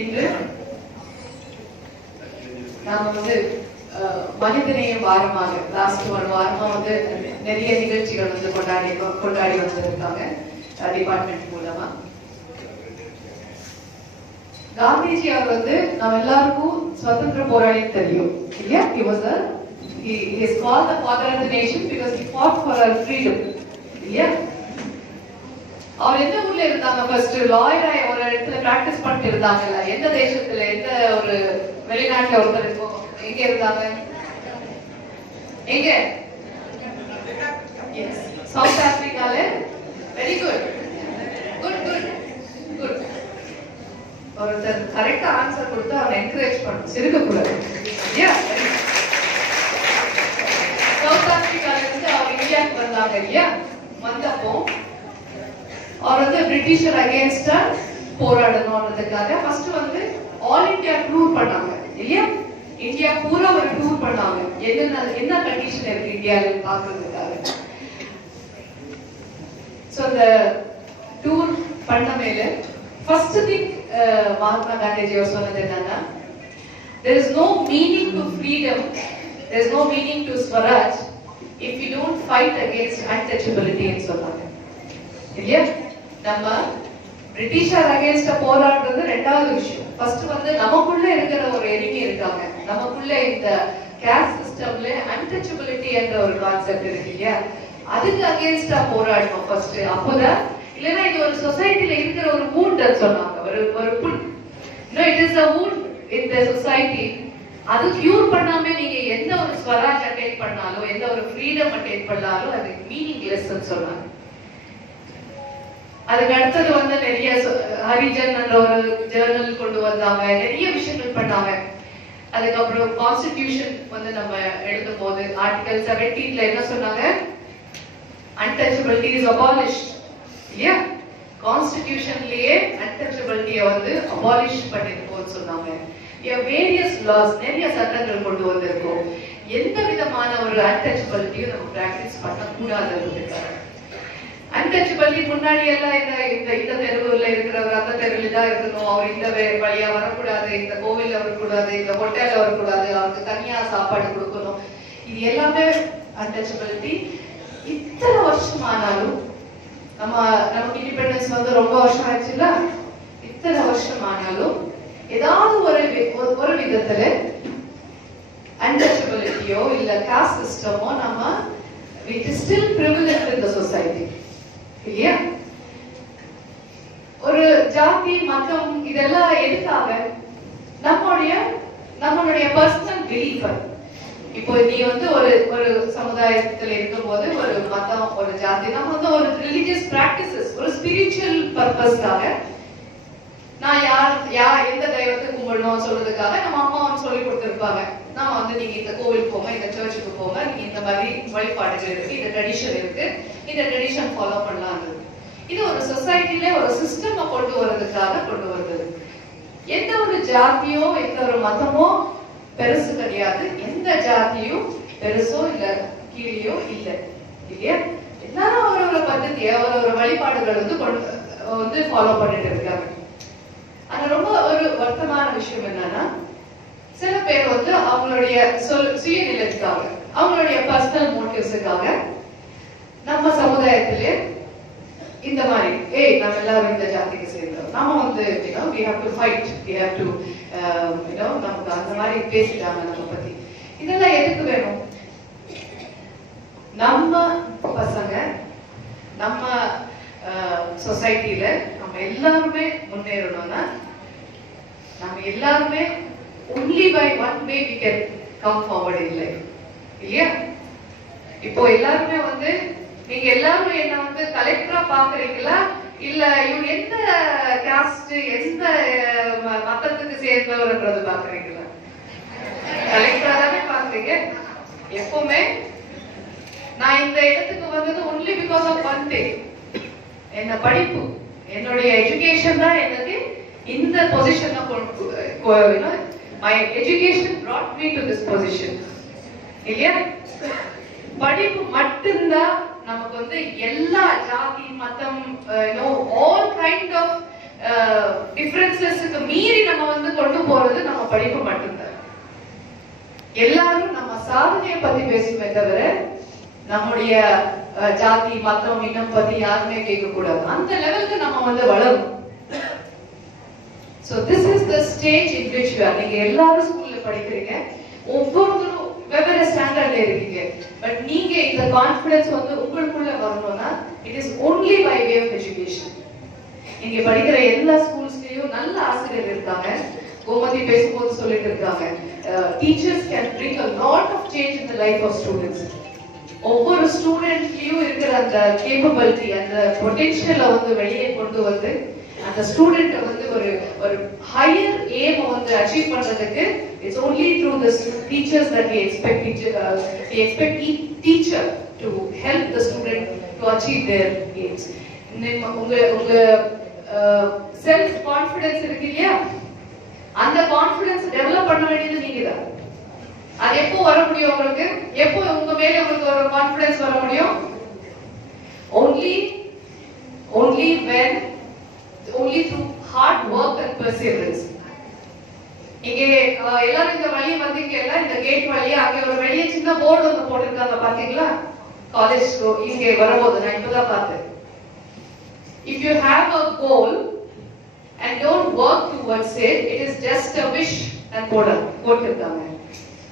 இன்று நாம வந்து மனிதநேய வாரமாக லாஸ்ட் ஒரு வாரமா வந்து நிறைய நிகழ்ச்சிகள் வந்து கொண்டாடி வந்திருக்காங்க டிபார்ட்மெண்ட் மூலமா. காந்திஜி அவர் வந்து நம்ம எல்லாருக்கும் சுதந்திர போராளி தெரியும் இல்லையா? He is called the father of the nation because he fought for our freedom. இல்லையா? அவர் எந்த ஊர்ல இருந்தாங்க? ஃபர்ஸ்ட் லாயரா ஒரு இடத்துல பிராக்டிஸ் பண்ணிட்டு இருந்தாங்கல்ல. எந்த தேசத்துல, எந்த ஒரு வெளிநாட்டுல ஒருத்தர் இருக்கும்? எங்க இருந்தாங்க? எங்க? எஸ், சவுத் ஆப்பிரிக்கால. Very good good good good. ஒருத்தர் கரெக்டா ஆன்சர் கொடுத்து அவரை என்கரேஜ் பண்ணணும், சிரிக்க கூடாது. சவுத் ஆப்பிரிக்கால இருந்து அவர் இந்தியாவுக்கு வந்தாங்க இல்லையா? வந்தப்போ அவர் வந்து பிரிட்டிஷர் அகேன்ஸ்டா போராடணும்ன்றதுக்காக ஃபர்ஸ்ட் வந்து ஆல் இந்தியா டூர் பண்ணாங்க இல்லையா? இந்தியா பூரா ஒரு டூர் பண்ணாங்க. என்ன கண்டிஷன் இருக்கு இந்தியால பாக்குறதுக்காக. சோ அந்த டூர் பண்ண மேல ஃபர்ஸ்ட் திங் மகாத்மா காந்திஜி அவர் சொன்னது என்னன்னா, there is no meaning to freedom, there is no meaning to Swaraj if you don't fight against untouchability ன்னு சொன்னாங்க இல்லையா? நம்ம பிரிட்டிஷர் அகேன்ஸ்ட் போராடுறது ரெண்டாவது விஷயம். ஃபர்ஸ்ட் வந்து நமக்குள்ள இருக்கிற ஒரு எனிமி இருக்காங்க. நமக்குள்ள இந்த காஸ்ட் சிஸ்டம்ல அன்டச்சபிலிட்டி என்ற ஒரு கான்செப்ட் இருக்கு இல்லையா? அதுக்கு அகேன்ஸ்டா போராடணும் ஃபர்ஸ்ட். அப்போதான், இல்லைன்னா இது ஒரு சொசைட்டில இருக்கிற ஒரு வூண்ட் சொன்னாங்க. ஒரு புண். It is a wound in the society. அது கியூர் பண்ணாம நீங்க எந்த ஒரு ஸ்வராஜ் அட்டைன் பண்ணாலும், எந்த ஒரு ஃப்ரீடம் அட்டைன் பண்ணாலும் அது மீனிங்லெஸ் சொன்னாங்க. அதுக்கு அடுத்தது வந்து நிறைய ஹரிஜன் என்ற ஒரு ஜேர்னல் கொண்டு வந்தாங்க. நிறைய விஷயங்கள் பண்ணாங்க. அதுக்கப்புறம் கான்ஸ்டிடியூஷன் வந்து நம்ம எழுதும் போது ஆர்டிகல் 17ல என்ன சொன்னாங்க? untouchability is abolished இல்லையா? கான்ஸ்டிடியூஷன்லயே untouchability வந்து abolish பண்ணிருக்கோம்னு சொன்னாங்க. வேரியஸ் லாஸ், நிறைய சட்டங்கள் கொண்டு வந்திருக்கோம். எந்த விதமான ஒரு untouchability நம்ம பிராக்டிஸ் பண்ணக்கூடாதுன்றதுக்காக. அன்டச்சபிலிட்டி முன்னாடி எல்லாம் இந்த தெருவுல இருக்கிறவர் அந்த தெருவில் தான் இருக்கணும், அவர் இந்த வழியா வரக்கூடாது, இந்த கோவில் வரக்கூடாது, இந்த ஹோட்டல்ல வரக்கூடாது, அவருக்கு தனியா சாப்பாடு கொடுக்கணும். இது எல்லாமே அன்டச்சபிலிட்டி. இத்தனை வருஷம் ஆனாலும், நமக்கு இண்டிபெண்டன்ஸ் வந்து ரொம்ப வருஷம் ஆச்சுல்ல, இத்தனை வருஷம் ஆனாலும் ஏதாவது ஒரு விதத்துல அன்டச்சபிலிட்டியோ இல்ல காஸ்ட் சிஸ்டமோ நம்ம it is still prevalent in the society இல்லையா? ஒரு ஜாதி மதம் இதெல்லாம் எதுக்காக? நம்மளுடைய பர்சனல் பிலீஃப். இப்போ நீ வந்து ஒரு சமுதாயத்துல இருக்கும்போது ஒரு மதம், ஒரு ஜாதி, நம்ம வந்து ஒரு ரிலிஜியஸ் பிராக்டிசஸ், ஒரு ஸ்பிரிச்சுவல் பர்பஸ்க்காக நான் யார் எந்த தெய்வத்தை கும்பிடணும் சொல்றதுக்காக நம்ம அம்மா வந்து சொல்லி கொடுத்துருப்பாங்க. நம்ம வந்து நீங்க இந்த கோவில் போங்க, இந்த சர்ச்சுக்கு போங்க, நீங்க இந்த மாதிரி வழிபாடுகள் இருக்கு, இந்த ட்ரெடிஷன் இருக்கு, இந்த ட்ரெடிஷன் ஃபாலோ பண்ணலாம். இது ஒரு சொசைட்டில ஒரு சிஸ்டம் கொண்டு வர்றதுக்காக கொண்டு வந்தது. எந்த ஒரு ஜாதியோ எந்த ஒரு மதமோ பெருசு கிடையாது. எந்த ஜாதியும் பெருசோ இல்ல கீழேயோ இல்ல இல்லையா? எல்லாரும் ஒரு பద్ధதியை ஒரு வழிபாடுகள் வந்து ஃபாலோ பண்ணிட்டு இருக்காங்க. ஆனா ரொம்ப ஒரு வருத்தமான விஷயம் என்னன்னா, சில பேர் வந்து அவங்களுடைய சுயநிலைக்காக, அவங்களுடைய பர்சனல் மோட்டிவ்ஸுக்காக நம்ம சமுதாயத்திலே இந்த மாதிரி நம்ம எல்லாரும் இந்த ஜாதிக்கு சேர்ந்தோம், நாம வந்து we have to fight, we have to நமக்கு அந்த மாதிரி பேசிட்டாங்க நம்ம பத்தி. இதெல்லாம் எதுக்கு வேணும்? நம்ம பசங்க, நம்ம சொசைட்டில நம்ம எல்லாருமே முன்னேறணும்னா, நம்ம எல்லாருமே only by one way we can come forward in life இல்லையா? இப்போ எல்லாருமே வந்து நீங்க எல்லாரும் என்ன வந்து கலெக்டரா பாக்குறீங்களா, இல்ல இவங்க எந்த காஸ்ட் எந்த மதத்துக்கு சேர்ந்தவர்ன்றது பாக்குறீங்களா? கலெக்டரா தானே பாக்குறீங்க. எப்பவுமே நான் இந்த இடத்துக்கு வந்தது only because of one thing. என்ன படிப்பு, என்னுடைய எஜுகேஷன் தான் எனக்கு இந்த position. my education brought me to this position இல்லையா? படிப்பு மட்டும்தான் நமக்கு வந்து எல்லா ஜாதி மதம் all kind of டிஃபரன்சஸ்க்கு மீறி நம்ம வந்து கொண்டு போறது நம்ம படிப்பு மட்டும்தான். எல்லாரும் நம்ம சாதனையை பத்தி பேசுமே தவிர நம்முடைய ஜாதி மதம் இனம் பத்தி யாருமே கேட்க கூடாது. அந்த லெவலுக்கு நம்ம வந்து வளரும். So this is the stage in which you are. நீங்க எல்லாரும் ஸ்கூல்ல படிக்கிறீங்க, ஒவ்வொருத்தரும் வெவ்வேறு ஸ்டாண்டர்ட்ல இருக்கீங்க. பட் நீங்க இந்த கான்ஃபிடன்ஸ் வந்து உங்களுக்குள்ள வரணும்னா it is only by way of education. நீங்க படிக்கிற எல்லா ஸ்கூல்ஸ்லயும் நல்ல ஆசிரியர் இருக்காங்க. கோமதி பேசும்போது சொல்லிட்டு இருக்காங்க, teachers can bring a lot of change in the life of students. ஒவ்வொரு ஸ்டூடெண்ட்லயும் இருக்கிற அந்த கேப்பபிலிட்டி, அந்த பொட்டன்ஷியலை வந்து வெளியே கொண்டு வந்து அந்த ஸ்டூடெண்ட் வந்து ஒரு ஹையர் எய்ம் வந்து அச்சீவ் பண்றதுக்கு it's only through the teachers that we expect each teacher to help the student to achieve their aims. உங்க செல்ஃப் கான்ஃபிடன்ஸ் இருக்கு இல்லையா, அந்த கான்ஃபிடன்ஸ் டெவலப் பண்ண வேண்டியது நீங்க தான். அது எப்போ வர முடியும் உங்களுக்கு? எப்போ உங்க மேல உங்களுக்கு ஒரு கான்ஃபிடன்ஸ் வர முடியும்? only through hard work and perseverance. இங்க எல்லாரும் இந்த வழி வந்தீங்கல்ல, இந்த கேட் வழியா அங்க ஒரு வெளிய சின்ன போர்டு வந்து போட்டுருக்காங்க பாத்தீங்களா? காலேஜ் இங்க வரும்போது நான் இப்பதான் பார்த்தேன். If you have a goal and don't work towards it, it is just a wish and போட்டுருக்காங்க.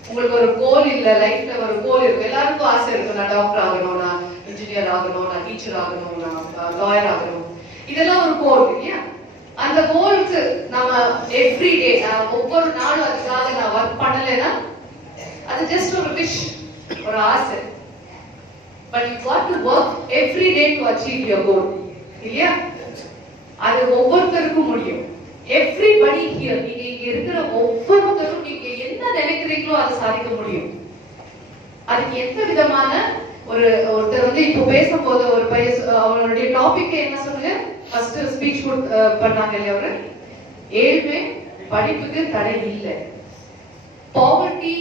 உங்களுக்கு ஒரு கோல் இல்ல, லைஃப்ல ஒரு கோல் இருக்கு. எல்லாருக்கும் ஆசை இருக்கு, நான் டாக்டர் ஆகணும், நான் இன்ஜினியர் ஆகணும், நான் டீச்சர் ஆகணும், நான் லாயர் ஆகணும். இதெல்லாம் ஒரு கோல் இல்லையா? அந்த கோலுக்கு நம்ம எவ்ரிடே ஒவ்வொரு நாளும் அதுக்காக நான் ஒர்க் பண்ணலைன்னா அது ஜஸ்ட் ஒரு விஷ், ஒரு ஆசை. But you what to work every day to achieve your goal இல்லையா? அது ஒவ்வொருத்தருக்கும் முடியும். எவ்ரிபடி ஹியர், நீங்க இங்க இருக்கிற ஒவ்வொருத்தரும் நீங்க என்ன நினைக்கிறீங்களோ அதை சாதிக்க முடியும். அதுக்கு எந்த விதமான ஒருத்தர் வந்து இப்போ பேசும்போது ஒரு அவங்களுடைய டாபிக் என்ன சொல்லுங்க, ஃபர்ஸ்ட் ஸ்பீச் பண்ணாங்க இல்லையா அவரு, ஏழ்மை படிப்புக்கு தடை இல்லை. Poverty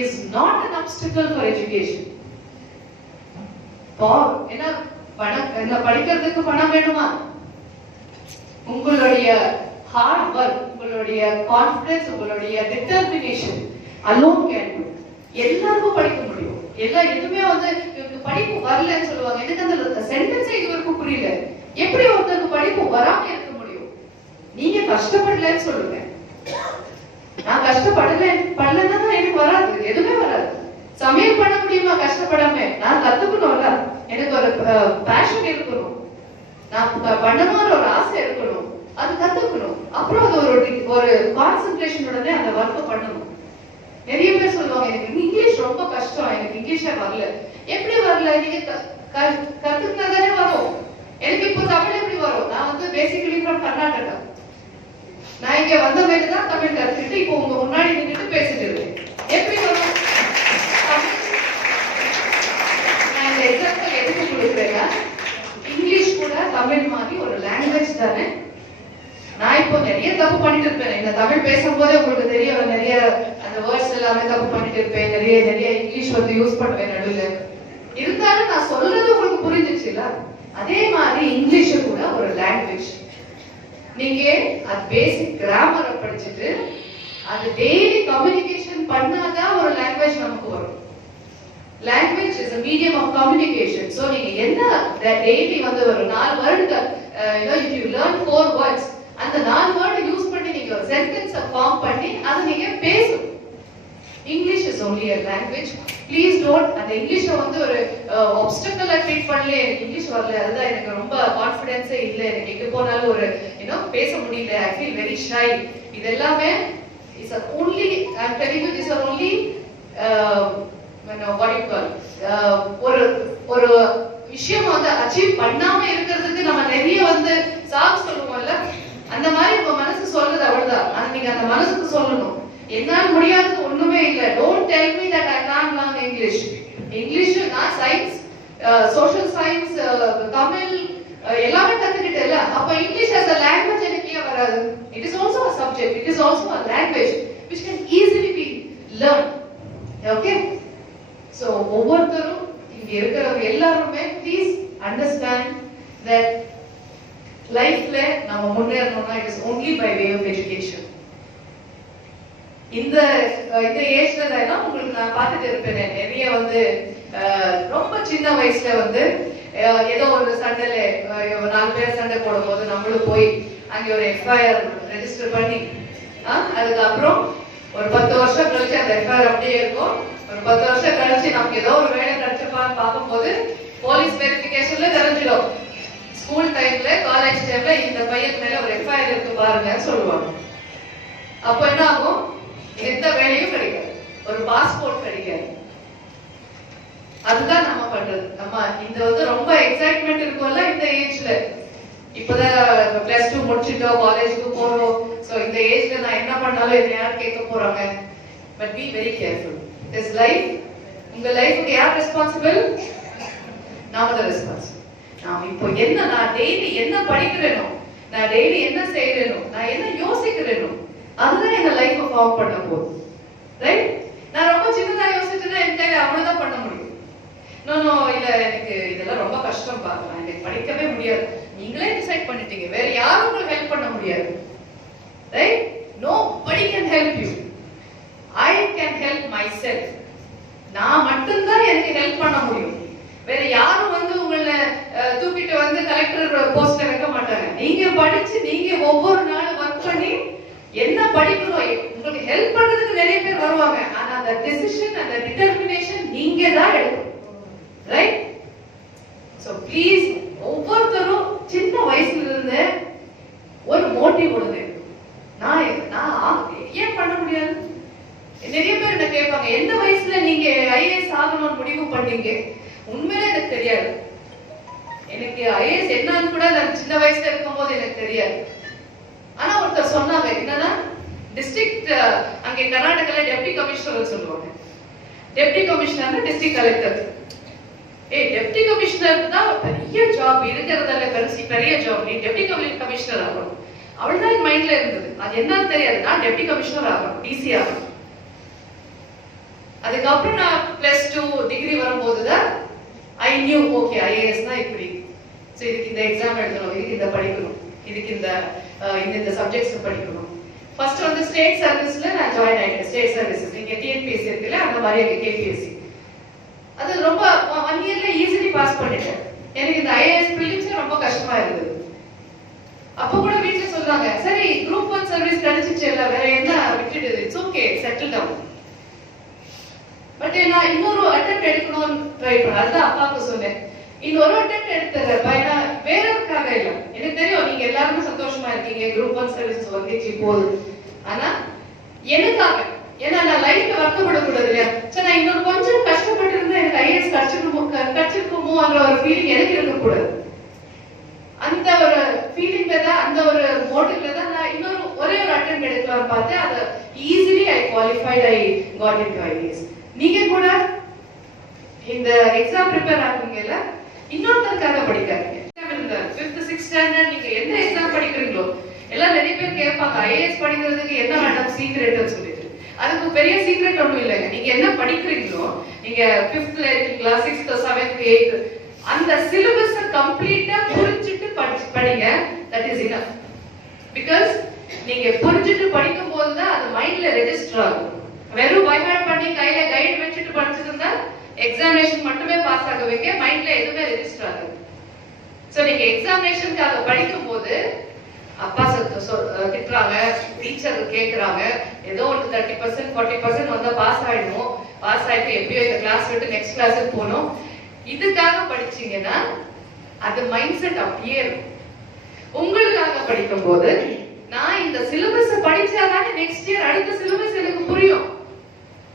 is not an obstacle for education. என்ன படிக்கிறதுக்கு பணம் வேணுமா? உங்களுடைய ஹார்ட் ஒர்க், உங்களுடைய கான்ஃபிடன்ஸ், உங்களுடைய டிட்டர்மினேஷன் அலோன் கேன் டு. எல்லாருக்கும் படிக்க முடியும். எதுவுமே வந்து படிப்பு வரலன்னு சொல்லுவாங்க. எனக்கு அந்த சென்டென்ஸே இதுவரைக்கும் புரியல. எப்படி ஒருத்தருக்கு படிப்பு வராம இருக்க முடியும்? நீங்க கஷ்டப்படலன்னு சொல்லுங்க. நான் கஷ்டப்படலன்னா எனக்கு வராது, எதுவுமே வராது. சமையல் பண்ண முடியுமா கஷ்டப்படாம? நான் கத்துக்கணும்ல, எனக்கு ஒரு பேஷன் இருக்கணும், நான் பண்ணணும்னு ஒரு ஆசை இருக்கணும், அது கத்துக்கணும். அப்புறம் அது ஒரு கான்சென்ட்ரேஷனோட அந்த ஒர்க் பண்ணணும். நிறைய பேர் சொல்லுவாங்க, எனக்கு இங்கிலீஷ் ரொம்ப கஷ்டம், எனக்கு இங்கிலீஷே வரல. எப்படி வரல? நீங்க கத்துக்கினாதானே வரும். எனக்கு இப்போ தமிழ் எப்படி வரும்? நான் வந்து பேசிக்கலி ஃப்ரம் கர்நாடகா. நான் இங்க வந்த தான் தமிழ் கத்துக்கிட்டு இப்போ உங்க முன்னாடி நின்றுட்டு பேசிட்டு இருக்கேன். எப்படி வரும்? நான் இந்த எக்ஸாம்பிள் எதுக்கு கொடுக்குறேன்னா, இங்கிலீஷ் கூட தமிழ் மாதிரி ஒரு லாங்குவேஜ் தானே. நான் இப்போ நிறைய தப்பு பண்ணிட்டு இருப்பேன். இந்த தமிழ் பேசும்போதே உங்களுக்கு தெரியும், நிறைய அந்த வேர்ட்ஸ் எல்லாமே தப்பு பண்ணிட்டு இருப்பேன். நிறைய இங்கிலீஷ் வந்து யூஸ் பண்ணுவேன் நடுவில். இருந்தாலும் நான் சொல்றது உங்களுக்கு புரிஞ்சிச்சுல. அதே மாதிரி இங்கிலீஷ் கூட ஒரு லாங்குவேஜ். நீங்க அது பேசிக் கிராமரை படிச்சுட்டு அது டெய்லி கம்யூனிகேஷன் பண்ணாதான் ஒரு லாங்குவேஜ் நமக்கு வரும். Language is a medium of communication. So நீங்க என்ன டெய்லி வந்து ஒரு 4 word, if you learn 4 words, அந்த 4 வேர்ட் யூஸ் பண்ணி நீங்க ஒரு சென்டென்ஸ் ஃபார்ம் பண்ணி அதை நீங்க பேசணும். English is only a language. Please don't அந்த இங்கிலீஷை வந்து ஒரு ஆப்ஸ்டக்கிளா ட்ரீட் பண்ணல. எனக்கு இங்கிலீஷ் வரல, அதுதான் எனக்கு ரொம்ப கான்ஃபிடன்ஸே இல்லை, எனக்கு எங்க போனாலும் ஒரு பேச முடியல, I feel very shy. இது எல்லாமே is only, I'm telling you, these are only what you call ஒரு விஷயம் வந்து அச்சீவ் பண்ணாம இருக்கிறதுக்கு நம்ம நிறைய வந்து சாப் சொல்லுவோம்ல, அந்த மாதிரி உங்க மனசு சொல்றது அவ்வளவுதான். ஆனா நீங்க அந்த மனசுக்கு சொல்லணும், என்னால முடியாதது ஒண்ணுமே இல்ல. Don't tell me that I can't learn English. English நான் சயின்ஸ், சோஷியல் சயின்ஸ், தமிழ் எல்லாமே கத்துக்கிட்டேன்ல. அப்ப இங்கிலீஷ் as a language எனக்கு ஏன் வராது? It is also a subject. It is also a language which can easily be learned. Okay? So ஒவ்வொருத்தரும் இங்க இருக்கிறவங்க எல்லாருமே please understand that லைஃப்ல நம்ம முன்னேறணும்னா it is only by way of education. இந்த ஏஜ்ல தான் உங்களுக்கு நான் பார்த்துட்டு இருப்பேன். நிறைய வந்து ரொம்ப சின்ன வயசுல வந்து ஏதோ ஒரு சண்டையில 4 பேர் சண்டை போடும்போது நம்மளும் போய் அங்க ஒரு எஃப்ஐஆர் ரெஜிஸ்டர் பண்ணி அதுக்கப்புறம் ஒரு 10 வருஷம் கழிச்சு அந்த எஃப்ஐஆர் அப்படியே இருக்கும். ஒரு 10 வருஷம் கழிச்சு நமக்கு ஏதோ ஒரு வேலை கிடைச்சிருப்பான்னு பார்க்கும்போது போலீஸ் வெரிஃபிகேஷன்ல தெரிஞ்சிடும். ஸ்கூல் டைம்ல காலேஜ் டைம்ல இந்த பையன் மேல ஒரு எஃப்ஐஆர் இருக்கு பாருங்கன்னு சொல்லுவாங்க. அப்ப என்ன ஆகும்? எந்த வேலையும் கிடைக்காது, ஒரு பாஸ்போர்ட் கிடைக்காது. அதுதான் நம்ம பண்றது. நம்ம இந்த வந்து ரொம்ப எக்ஸைட்மெண்ட் இருக்கும்ல இந்த ஏஜ்ல. இப்பதான் +2 முடிச்சிட்டோம், காலேஜுக்கு போறோம். சோ இந்த ஏஜ்ல நான் என்ன பண்ணாலும் என்ன யார் கேட்க போறாங்க? But be very careful. This life, உங்க லைஃப்க்கு யார் ரெஸ்பான்சிபிள்? நாம தான் ரெஸ்பான்சிபிள். நான் இப்போ என்ன, நான் டெய்லி என்ன படிக்கிறேனோ, நான் டெய்லி என்ன செய்யறேனோ, நான் என்ன யோசிக்கிறேனோ, அதுதான் என்ன லைஃப் ஃபார்ம் பண்ண போகுது. ரைட்? நான் ரொம்ப சின்னதா யோசிச்சுன்னா என்கிட்ட அவ்வளவுதான் பண்ண முடியும். நோ இல்ல, எனக்கு இதெல்லாம் ரொம்ப கஷ்டம் பாக்கலாம், எனக்கு படிக்கவே முடியாது. நீங்களே டிசைட் பண்ணிட்டீங்க, வேற யாரும் உங்களுக்கு ஹெல்ப் பண்ண முடியாது. Right? Nobody can help you. I can help myself. நான் மட்டும்தான் எனக்கு ஹெல்ப் பண்ண முடியும். வேற யாரும் வந்து உங்களை தூக்கிட்டு வந்து கலெக்டர் போஸ்ட்ல வைக்க மாட்டாங்க. நீங்க படிச்சு நீங்க ஒவ்வொரு நாளும் ஒர்க் பண்ணி என்ன படிக்கணும், உங்களுக்கு ஹெல்ப் பண்றதுக்கு நிறைய பேர் வருவாங்க. ஆனா அந்த டிசிஷன், அந்த டிட்டர்மினேஷன் நீங்க தான் எடுக்கணும். ரைட்? சோ ப்ளீஸ் ஒவ்வொருத்தரும் சின்ன வயசுல இருந்து ஒரு மோட்டிவ் கொடுங்க. நான் ஏன் பண்ண முடியாது? நிறைய பேர் என்ன கேட்பாங்க, எந்த வயசுல நீங்க ஐஏஎஸ் ஆகணும்னு முடிவு பண்ணீங்க? உண்மையிலே எனக்கு தெரியாது. எனக்கு ஐஏஎஸ் என்னன்னு கூட நான் சின்ன வயசுல இருக்கும்போது எனக்கு தெரியாது. ஆனா ஒருத்தர் சொன்னாங்க, என்னன்னா டிஸ்ட்ரிக்ட் அங்கே கர்நாடகால டெப்டி கமிஷனர் சொல்லுவாங்க. Deputy commissioner district collector. Deputy commissioner தான் பெரிய ஜாப், இருக்கிறதுல பெரிய ஜாப். நீ டெப்டி கமிஷனர் ஆகணும். அவள்தான் என் மைண்ட்ல இருந்தது. அது என்னன்னு தெரியாது. நான் டெப்டி கமிஷனர் ஆகணும், டிசி ஆகணும். அதுக்கப்புறம் நான் +2 டிகிரி வரும்போதுதான் ஐ நியூ, ஓகே ஐஏஎஸ் தான் இப்படி. சோ இதுக்கு இந்த எக்ஸாம் எழுதணும், இதுக்கு இந்த படிக்கணும், இதுக்கு இந்த சப்ஜெக்ட்ஸ் படிக்கணும். ஃபர்ஸ்ட் வந்து ஸ்டேட் சர்வீஸ்ல நான் ஜாயின் ஆயிட்டேன். ஸ்டேட் சர்வீஸ் நீங்க டிஎன்பிஎஸ்சி இருக்குல்ல, அந்த மாதிரி கேபிஎஸ்சி. அது ரொம்ப 1 இயர்ல ஈஸிலி பாஸ் பண்ணிட்டேன். எனக்கு இந்த ஐஏஎஸ் பிலிம்ஸ் ரொம்ப கஷ்டமா இருந்தது. அப்ப கூட வீட்ல சொல்றாங்க, சரி குரூப் 1 சர்வீஸ் கிடைச்சிச்சு, இல்ல வேற என்ன விட்டுடுது, it's okay, settle down. But நான் இன்னொரு அட்டெம்ப்ட் எடுக்கணும்னு ட்ரை பண்ணேன். அதுதான் அப்பாவுக்கு சொன்னேன், இன்னொரு அட்டெம்ப்ட் எடுத்துறேன். ஏன்னா வேறதுக்காக இல்ல, எனக்கு தெரியும் நீங்க எல்லாருமே சந்தோஷமா இருக்கீங்க, குரூப் 1 சர்வீஸ் வந்துச்சு போகுது. ஆனா எனக்காக, ஏன்னா நான் லைஃப்ல வருத்தப்படக்கூடாது இல்லையா? சரி நான் இன்னொரு கொஞ்சம் கஷ்டப்பட்டு இருந்தா எனக்கு ஐஏஎஸ் கிடைச்சிருக்குமோன்ற ஒரு ஃபீலிங் எனக்கு இருக்கக்கூடாது. அந்த ஒரு ஃபீலிங்ல தான், அந்த ஒரு மோட்டிவ்ல தான் நான் இன்னொரு ஒரே ஒரு அட்டெம்ப்ட் எடுக்கலாம்னு பார்த்தேன். அது easily I qualified, I got into IAS. நீங்க கூட இந்த எக்ஸாம் ப்ரிப்பேர் ஆகுறீங்கல்ல, இன்னொருத்தருக்காக படிக்காதீங்க. 5th 6th ஸ்டாண்டர்ட் நீங்க எந்த எக்ஸாம் படிக்கிறீங்களோ, எல்லாம் நிறைய பேர் கேட்பாங்க, ஐஏஎஸ் படிக்கிறதுக்கு என்ன மேடம் சீக்ரெட்னு சொல்லிட்டு. அதுக்கு பெரிய சீக்ரெட் ஒன்றும் இல்லைங்க. நீங்க என்ன படிக்கிறீங்களோ, நீங்க 5th இருக்கீங்களா, 6th 7th 8th, அந்த சிலபஸ் கம்ப்ளீட்டா புரிஞ்சிட்டு படிங்க. That is enough. பிகாஸ் நீங்க புரிஞ்சிட்டு படிக்கும் போது தான் அது மைண்ட்ல ரெஜிஸ்டர் ஆகும். வெறும் பைஹார்ட் பண்ணி கையில கைட் வச்சுட்டு படிச்சிருந்தா எக்ஸாமினேஷன் மட்டுமே பாஸ் ஆக வைக்க, மைண்ட்ல எதுவுமே ரெஜிஸ்டர் ஆகும். சோ நீங்க எக்ஸாமினேஷனுக்காக படிக்கும் போது அப்பா திட்டுறாங்க, டீச்சர் கேக்குறாங்க, ஏதோ ஒரு 30% 40% வந்தா பாஸ் ஆயிடும். பாஸ் ஆயிட்டு எப்படியோ இந்த கிளாஸ் விட்டு நெக்ஸ்ட் கிளாஸுக்கு போகணும், இதுக்காக படிச்சீங்கன்னா அது மைண்ட் செட் அப்படியே இருக்கும். உங்களுக்காக படிக்கும் போது நான் இந்த சிலபஸ் படிச்சாதானே நெக்ஸ்ட் இயர் அடுத்த சிலபஸ் எனக்கு புரியும்.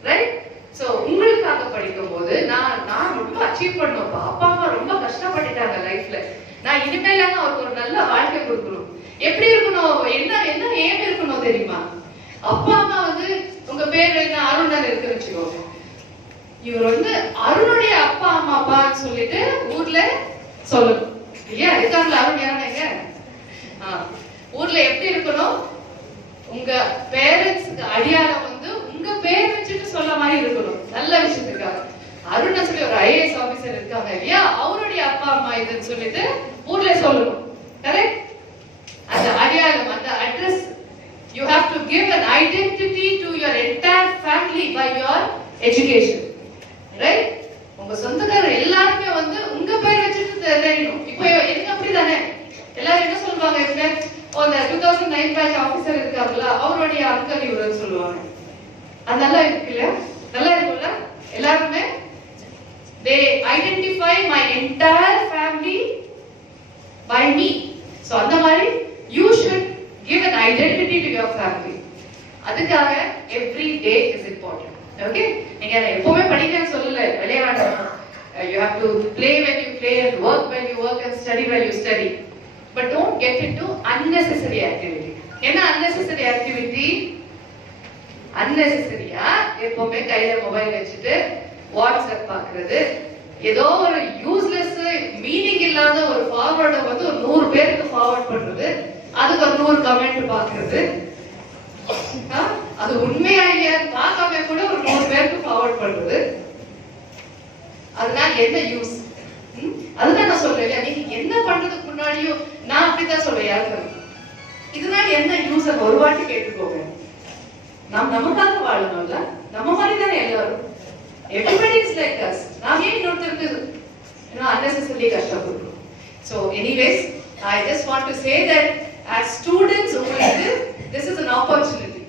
ரைட்? சோ உங்களுக்காக படிக்கும் போது நான் ரொம்ப அச்சீவ் பண்ணணும். அப்பா அம்மா ரொம்ப கஷ்டப்பட்டுட்டாங்க லைஃப்ல, நான் இனிமேல அவருக்கு ஒரு நல்ல வாழ்க்கை கொடுக்கணும். எப்படி இருக்கணும், என்ன ஏம் இருக்கணும் தெரியுமா? அப்பா அம்மா வந்து உங்க பேர் என்ன அருணன் இருக்கு வச்சுக்கோங்க, இவர் வந்து அருணுடைய அப்பா அம்மாப்பான்னு சொல்லிட்டு ஊர்ல சொல்லணும் இல்லையா? இருக்காங்களா அருண்? யாருங்க ஊர்ல எப்படி இருக்கணும்? உங்க பேரண்ட்ஸ்க்கு அடியாரம் வந்து உங்க பேர் வச்சுட்டு சொல்ல மாதிரி இருக்கணும். நல்ல விஷயத்துக்காக அருண் சொல்லி ஒரு ஐஏஎஸ் ஆபீசர் இருக்காங்க இல்லையா, அவருடைய அப்பா அம்மா இதுன்னு சொல்லிட்டு ஊர்ல சொல்லணும். Correct? to give an identity to your entire family by your education. Right? உங்க சொந்தக்காரர் எல்லாருமே வந்து உங்க பேர் வச்சுட்டு தெரியணும். இப்போ எனக்கு அப்படிதானே எல்லாரும் என்ன சொல்லுவாங்க, இவங்க அந்த 2009 பேட்ச் ஆபீசர் இருக்காங்களா அவருடைய அங்கிள் இவருன்னு சொல்லுவாங்க. அது நல்லா இருக்கு இல்லையா? நல்லா இருக்கும்ல? எல்லாருமே they identify my entire family by me. So அந்த மாதிரி you should give an identity to your family. அதுக்காக every day is important. Okay? நீங்க எப்பவுமே படிக்கணும்னு சொல்லல, விளையாடணும். You have to play when you play and work when you work and study when you study. But don't get into unnecessary activity. என்ன unnecessary activity? unnecessary-ஆ எப்பவுமே கையில mobile வச்சுட்டு WhatsApp பார்க்கிறது, ஏதோ ஒரு யூஸ்லெஸ் மீனிங் இல்லாத ஒரு ஃபார்வர்டை வந்து ஒரு 100 பேருக்கு ஃபார்வர்ட் பண்றது, அதுக்கு ஒரு 100 கமெண்ட் பார்க்கிறது, அது உண்மையா இல்லையா பார்க்காம கூட ஒரு 100 பேருக்கு ஃபார்வர்ட் பண்றது, அதனால என்ன யூஸ்? அதுதான் நான் சொல்றேன், நீங்க என்ன பண்றதுக்கு முன்னாடியும் நான் அப்படிதான் சொல்றேன் யாருக்கும், இதனால என்ன யூஸ் ஒரு வாட்டி கேட்டுக்கோங்க. நமக்காக வாழணும்ல, நம்ம மாதிரி தானே எல்லாரும். Everybody is like us. நாம் ஏன் இன்னொருத்தருக்கு unnecessarily கஷ்டப்படுறோம்? So anyways, I just want to say that as students உங்களுக்கு this is an opportunity.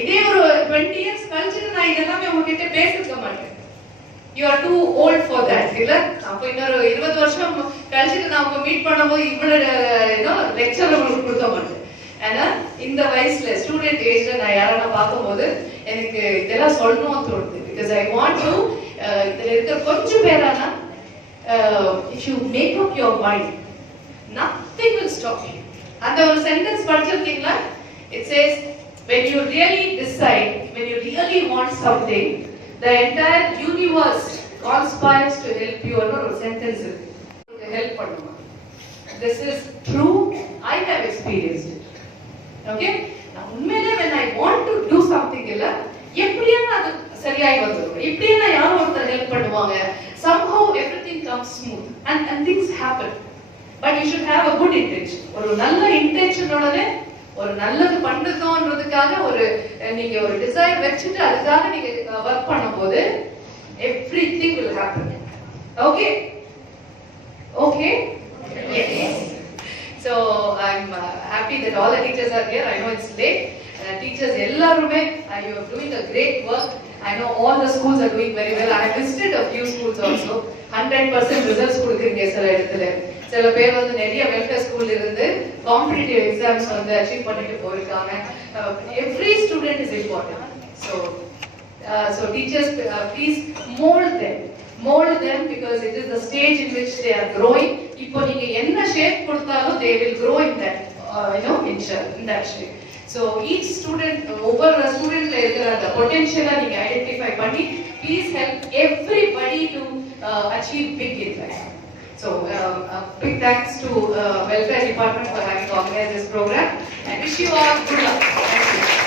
இதே ஒரு 20 years கழிச்சு நான் இதெல்லாம் உங்ககிட்ட பேசிருக்க மாட்டேன். You are too old for that. இல்ல அப்ப இன்னொரு 20 வருஷம் கழிச்சு நான் உங்க மீட் பண்ணும்போது இவ்வளவு லெக்சர் உங்களுக்கு கொடுக்க மாட்டேன். ஏன்னா இந்த வயசுல ஸ்டூடெண்ட் ஏஜ்ல நான் யாரான பார்க்கும்போது எனக்கு இதெல்லாம் சொல்லணும்னு தோணுது. Because I want to இதுல இருக்க கொஞ்சம் பேரானா if you make up your mind, nothing will stop you. அந்த ஒரு சென்டென்ஸ் படிச்சிருக்கீங்களா? It says when you really decide, when you really want something, the entire universe conspires to help you. ஒரு sentence இருக்கு, help பண்ணுமா. This is true. I have experienced it. Okay? உண்மையிலே when I want to do something இல்ல, எப்படியா அது சரியாய் வந்துரும், எப்படியா யாரோ ஒருத்தர் ஹெல்ப் பண்ணுவாங்க, somehow everything comes smooth and things happen. But you should have a good intention. ஒரு நல்ல இன்டென்ஷனோடவே ஒரு நல்லது பண்றதுன்றதுக்காக ஒரு நீங்க ஒரு டிசைர் வச்சுட்டு அதுக்காக நீங்க வர்க் பண்ணும்போது everything will happen. Okay? Okay? Yes. So I'm happy that all the teachers are here. I know it's late. Teachers ellarume you are doing a great work. I know all the schools are doing very well. I have visited a few schools also. 100% results கொடுக்குறீங்க சில இடத்துல. சில பேர் வந்து நிறைய welfare ஸ்கூல்ல இருந்து competitive exams வந்து அச்சீவ் பண்ணிட்டு போயிருக்காங்க. Every student is important. So teachers please mold them because it is the stage in which they are growing. இப்போ நீங்க என்ன ஷேப் கொடுத்தாலும் they will grow in that in that shape. So each student, ஒவ்வொரு ஸ்டூடெண்ட்ல இருக்கிற அந்த பொட்டன்ஷியலை நீங்க identify பண்ணி please help everybody to achieve big in life. So big thanks to welfare department for having organized this program and wish you all good luck. Thank you.